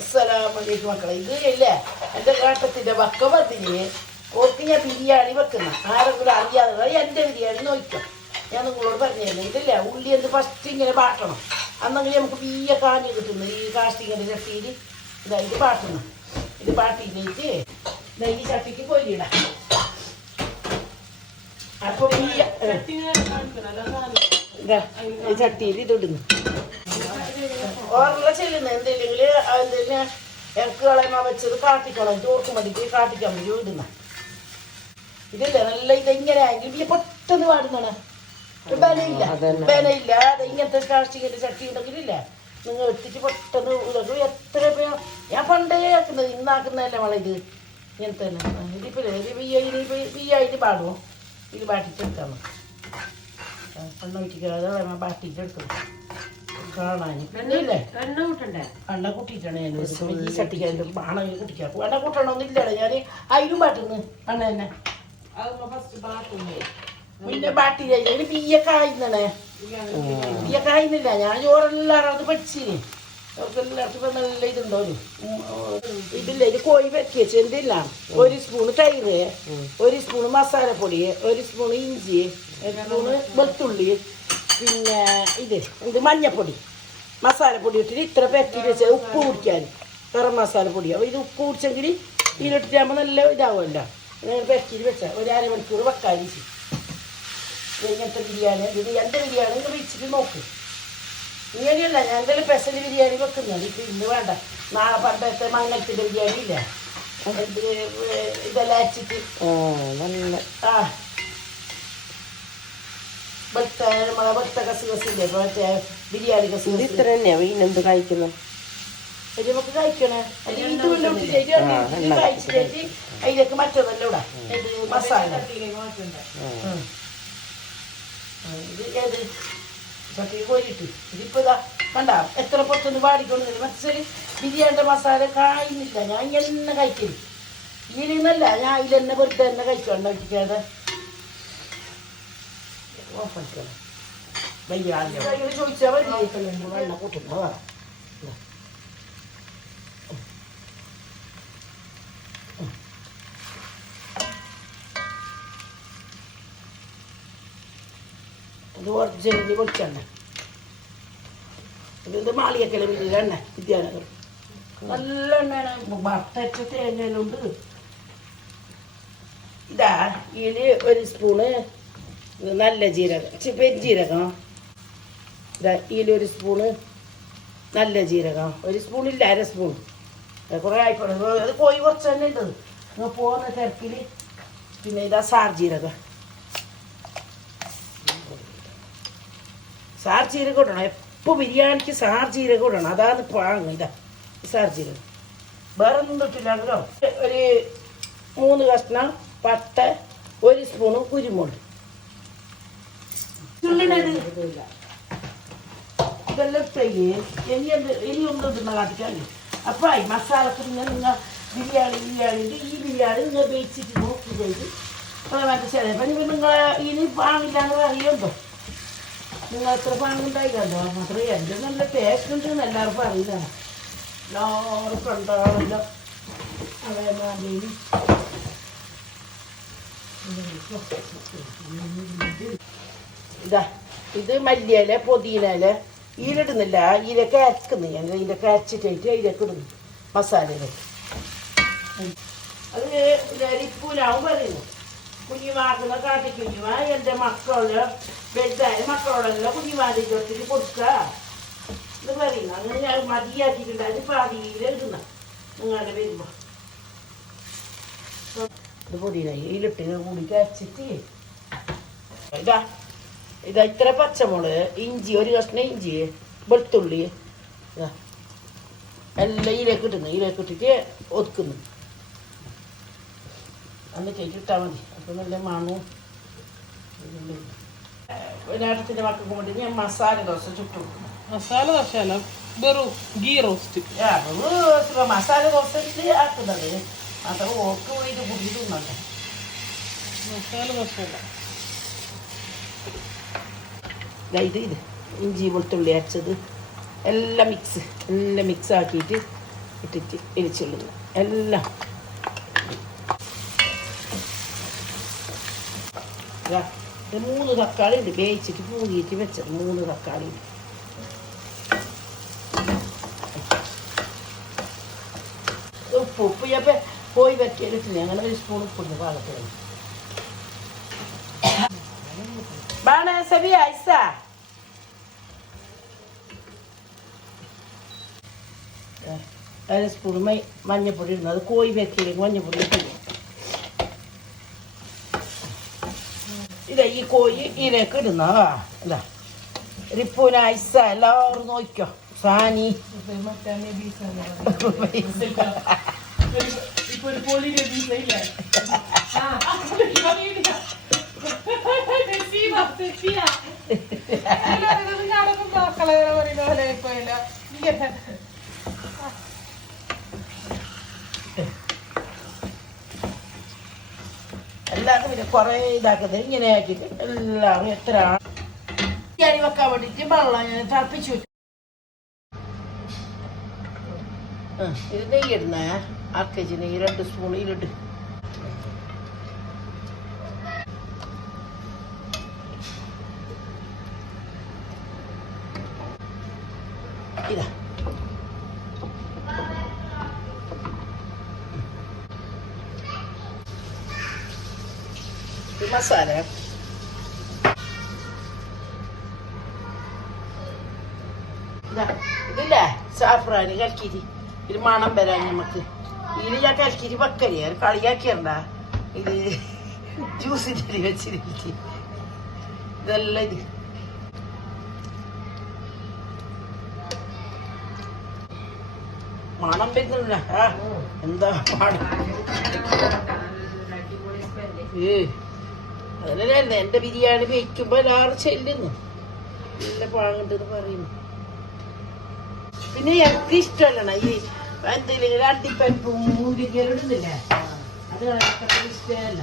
അസ്സലാമലൈക്കും മക്കളെ. ഇത് ഇല്ലേ എൻ്റെ കാട്ടത്തിൻ്റെ വക്ക പതിന് ഓർക്ക് ഞാൻ ബിരിയാണി വെക്കുന്ന ആരെങ്കിലും അറിയാതെ എൻ്റെ ബിരിയാണി നോക്കാം. ഞാൻ നിങ്ങളോട് പറഞ്ഞിരുന്നു ഇതില്ല ഉള്ളി എന്ത് ഫസ്റ്റ് ഇങ്ങനെ ബാട്ടണം. അന്നെങ്കിൽ നമുക്ക് ബീയ കാഞ്ഞ് കിട്ടുന്നു. ഈ കാസ്റ്റിങ്ങിൻ്റെ ചട്ടിയിൽ ഇതാ ഇത് ബാട്ടുന്നു. ഇത് ബാട്ടിയിലേക്ക് ഇതാ ഈ ചട്ടിക്ക് കൊല്ലിടാം. അപ്പോൾ ഇതാ ഈ ചട്ടിയിൽ ഇതിടുന്നു. ഓർമ്മ ചെല്ലുന്നത് എന്തെങ്കിലും എന്തെങ്കിലും എനിക്ക് കളയുമ്പോൾ വെച്ചത് കാട്ടിക്കളയും. ചോർക്ക് മതിക്ക് കാട്ടിക്കാൻ വേണ്ടി ഇടുന്ന ഇതില്ല നല്ല ഇതെങ്ങനെ ആയെങ്കിൽ വലിയ പെട്ടെന്ന് പാടുന്നതാണ്. ബലയില്ല ബലയില്ല. അത് ഇങ്ങനത്തെ കാർഷികന്റെ ചട്ടി ഉണ്ടെങ്കിലില്ല നിങ്ങൾ എടുത്തിട്ട് പെട്ടെന്ന് ഇതൊക്കെ എത്ര ഞാൻ പണ്ടേ ആക്കുന്നത് ഇന്നാക്കുന്നതല്ലേ മള. ഇത് ഇങ്ങനത്തെ തന്നെ ഇതിപ്പോ ബിയ്യായിട്ട് പാടുമോ ഇത് ബാട്ടിച്ചെടുക്കാം. എണ്ണ ഒഴിക്കാതെ ബാട്ടിച്ചെടുക്കണം. കാണാൻ എണ്ണയില്ലേ എണ്ണ കൂട്ടിയിട്ടാണ് ഞാൻ ഈ ചട്ടിക്ക് ആണെങ്കിൽ കുട്ടിക്കാം. എണ്ണ കൂട്ടണമെന്നില്ല. ഞാൻ അതിലും പാട്ടുന്നു എണ്ണ തന്നെ പിന്നെ ബാട്ടി കഴിഞ്ഞാൽ ബിയ്യ കായുന്നേ ബിയ്യ കായുന്നില്ല. ഞാൻ ചോറെല്ലാവരും അത് പഠിച്ചിന്. അവർക്ക് എല്ലാവർക്കും ഇപ്പം നല്ല ഇതുണ്ടാവും. ഇതില്ല ഇത് കോഴി വെക്കി വെച്ച് എന്തില്ല ഒരു സ്പൂണ് തൈര്, ഒരു സ്പൂണ് മസാലപ്പൊടി, ഒരു സ്പൂണ് ഇഞ്ചി, ഒരു സ്പൂണ് വെളുത്തുള്ളി, പിന്നെ ഇത് മഞ്ഞപ്പൊടി, മസാലപ്പൊടി ഇട്ടിട്ട് ഇത്ര പെരട്ടി വെച്ചാൽ ഉപ്പ് കുടിക്കാൻ ഗരം മസാലപ്പൊടി. അപ്പോൾ ഇത് ഉപ്പ് കുടിച്ചെങ്കിൽ ഇതിലിട്ടിട്ടാകുമ്പോൾ നല്ല ഇതാവുമല്ലോ. പെരട്ടിയിൽ വെച്ചാൽ ഒരു അരമണിക്കൂർ വെക്കാൻ. ഇങ്ങനത്തെ ബിരിയാണി ഇത് എൻ്റെ ബിരിയാണി ഇങ്ങനെ വെച്ചിട്ട് നോക്ക്. ഇങ്ങനെയല്ല ഞാൻ എന്തായാലും സ്പെഷ്യൽ ബിരിയാണി വെക്കുന്നത്. ഇപ്പം ഇന്ന് വേണ്ട, നാളെ പണ്ടത്തെ മംഗലത്തിൻ്റെ ബിരിയാണി ഇല്ല ഇതെല്ലാം അരച്ചിട്ട് നല്ല നമ്മളെ വെളുത്ത കസുകസില്ലേ മറ്റേ ബിരിയാണി കസുകസ് ഇത്ര തന്നെയാ വീണെന്ത് കഴിക്കുന്നത്. അത് നമുക്ക് കഴിക്കണേ. കഴിച്ചിട്ട് അതിലേക്ക് മറ്റൊന്നല്ല ഇടാ ഇത് മസാല. ഇത് ഏത് ചട്ടി കോരിട്ട് ഇതിപ്പോൾ ഇതാ കണ്ട എത്ര പുറത്തുനിന്ന് പാടിക്കൊണ്ടിരുന്നു. മറ്റേ ബിരിയാണിൻ്റെ മസാല കായുന്നില്ല. ഞാൻ ഇങ്ങനെ കഴിക്കല് ഇതിലൊന്നല്ല. ഞാൻ അതിൽ തന്നെ വെറുതെ തന്നെ കഴിച്ചോണ്ട കഴിക്കാതെ ചോദിച്ചാൽ വെള്ളം കൂട്ടുമ്പോ ഇത് ഒറിജിനലി പൊളിച്ചെണ്ണ. ഇത് മാളികക്കല വലിയ എണ്ണ വിദ്യാനഗർ നല്ല എണ്ണയാണ്. വറുത്തരച്ച തേങ്ങയിലുണ്ട്. ഇതാ ഇതിൽ ഒരു സ്പൂണ് നല്ല ജീരകം പെരുംജീരകം. ഇതാ ഇതിലൊരു സ്പൂണ് നല്ല ജീരകം. ഒരു സ്പൂണില്ല അര സ്പൂൺ. കുറേ ആയിക്കോട്ടെ. അത് കോഴി കുറച്ച് തന്നെ ഉണ്ട് നിങ്ങൾ പോകുന്ന തിരക്കിൽ. പിന്നെ ഇതാ സാർ ജീരകം. സാർ ജീരകം ഇടണം. എപ്പോൾ ബിരിയാണിക്ക് സാർ ജീരകം ഇടണം. അതാണ് പാങ്ങ്. ഇതാ സാർ ജീരകം. വേറെ ഒന്നും തൊട്ടില്ലാണല്ലോ. ഒരു 3 കഷ്ണം പട്ട, ഒരു സ്പൂണ് കുരുമുളക്. ഇതെല്ലാം ഇനി ഒന്നും ഇടുന്ന കാട്ടിക്കാല്ലേ. അപ്പോൾ ഈ മസാലക്ക് നിങ്ങൾ ബിരിയാണിൻ്റെ ഈ ബിരിയാണി നിങ്ങൾ വേവിച്ചിട്ട് നോക്കി ചെയ്ത് മറ്റേ ചിലപ്പോൾ നിങ്ങൾ ഇനി പാങ്ങില്ലാന്ന് അറിയുമല്ലോ. നിങ്ങൾ എത്ര പാങ്ങുണ്ടായിക്കല്ലോ മാത്രമേ എൻ്റെ നല്ല ടേസ്റ്റ് ഉണ്ടെന്ന് എല്ലാവർക്കും അറിയില്ലാണ്. എല്ലാവർക്കും ഉണ്ടാവില്ല. അതേമാതിരി ഇതാ ഇത് മല്ലിയില പുതിനയില ഇതിലിടുന്നില്ല. ഇതിലൊക്കെ അരക്കുന്നു. ഞാൻ ഇതിലൊക്കെ അരച്ചിട്ടായിട്ട് അതിലേക്ക് ഇടുന്നു മസാലയിലേക്ക്. അത് ഇപ്പൂലാവും പറയുന്നു. കുഞ്ഞുമാക്കുന്ന കാട്ടിക്കുഞ്ഞുമാ എൻ്റെ മക്കളുടെ വലുതായ മക്കളോടെല്ലാം കുഞ്ഞുമാരി തൊട്ടിട്ട് കൊടുക്കുക ഇത് പറയുന്നു. അങ്ങനെ ഞാൻ മതിയാക്കിയിട്ടുണ്ട്. അത് പാതിയിൽ ഇടുന്ന നിങ്ങളുടെ വരുമ്പോൾ ഇത് പൊടിയിലായി ഇതിലിട്ട് കൂടി അരച്ചിട്ട് ഇതാ ഇത്ര പച്ചമുളക്, ഇഞ്ചി, ഒരു കഷ്ണം ഇഞ്ചി, വെളുത്തുള്ളി ഇതാ എല്ലാം ഇതിലേക്ക് ഇട്ടുന്നു. ഇതിലേക്ക് ഇട്ടിട്ട് ഒതുക്കുന്നു. എന്നിട്ട് ഇട്ടാൽ മതി. അപ്പോൾ നല്ല മണവും നേട്ടത്തിൻ്റെ മക്കൾക്ക് വേണ്ടി ഞാൻ മസാല ദോശ ചുട്ടു. മസാല ദോശ അല്ല, വെറും ഗീ റോസ്റ്റ്. മസാല ദോശ ആക്കുന്നത് അത് ഓർക്ക് ഇത് കൂടി തിന്നണ്ട. മസാല ദോശ അല്ല. ഇത് ഇഞ്ചി വെളുത്തുള്ളി അരച്ചത് എല്ലാം മിക്സ് ആക്കിയിട്ട് ഇട്ടിട്ട് ഇടിച്ചുള്ളുന്നു എല്ലാം. ഇത് 3 തക്കാളി ഉണ്ട് വേവിച്ചിട്ട് പൂങ്ങിയിട്ട് വെച്ചത്. 3 തക്കാളി ഉണ്ട്. ഉപ്പ് ഞാൻ പോയി പറ്റിയിട്ടില്ല. അങ്ങനെ 1 സ്പൂൺ ഉപ്പുണ്ട് പാകത്തിന്. Bana sabia Aisa. Ada 1 spoon മഞ്ഞപ്പൊടി ഇടുന്നു. അത് കോഴി വെക്കിലേക്ക് മഞ്ഞപ്പൊടി ഇട്ടില്ല. ഇതാ ഈ കോഴി ഇതിലേക്ക് ഇടുന്ന അല്ല റിപ്പൂന ഐസ എല്ലാവരും നോക്കിക്കോ. സാനി എല്ലാവരും പിന്നെ കുറെ ഇതാക്കുന്നത് ഇങ്ങനെ ആക്കിയിട്ട് എല്ലാവരും എത്ര അരി വെക്കാൻ വേണ്ടിയിട്ട് വെള്ളം ഞാൻ തിളപ്പിച്ചു വെച്ചു. ഇത് നെയ്യിടുന്ന ആർക്കേജ് നെയ്യ് 2 സ്പൂൺ ഇതിലിട്ട്. ഇതാ മസാല ഇതില്ലേ സാഫ്രാന് കലക്കിയിട്ട് ഇത് മണം വരാൻ നമുക്ക്. ഇതിൽ ഞാൻ കലക്കിയിട്ട് വെക്കല് കളിയാക്കിയണ്ട. ഇത് ജ്യൂസിൻ്റെ വെച്ചിരിക്കും. ഇതെല്ലാം ഇത് മണം വരുന്നില്ല. എന്താ മണം. അതല്ലേ എന്റെ ബിരിയാണി വെക്കുമ്പോ എല്ലാവരും ചെല്ലുന്നു. നല്ല പാങ്ങണ്ടെന്ന് പറയുന്നു. പിന്നെ എനിക്ക് ഇഷ്ടമല്ല ഈ എന്തെങ്കിലും അണ്ടിപ്പരിപ്പും മുരിങ്ങ ഇടുന്നില്ലേ, അത് ഇഷ്ടമല്ല.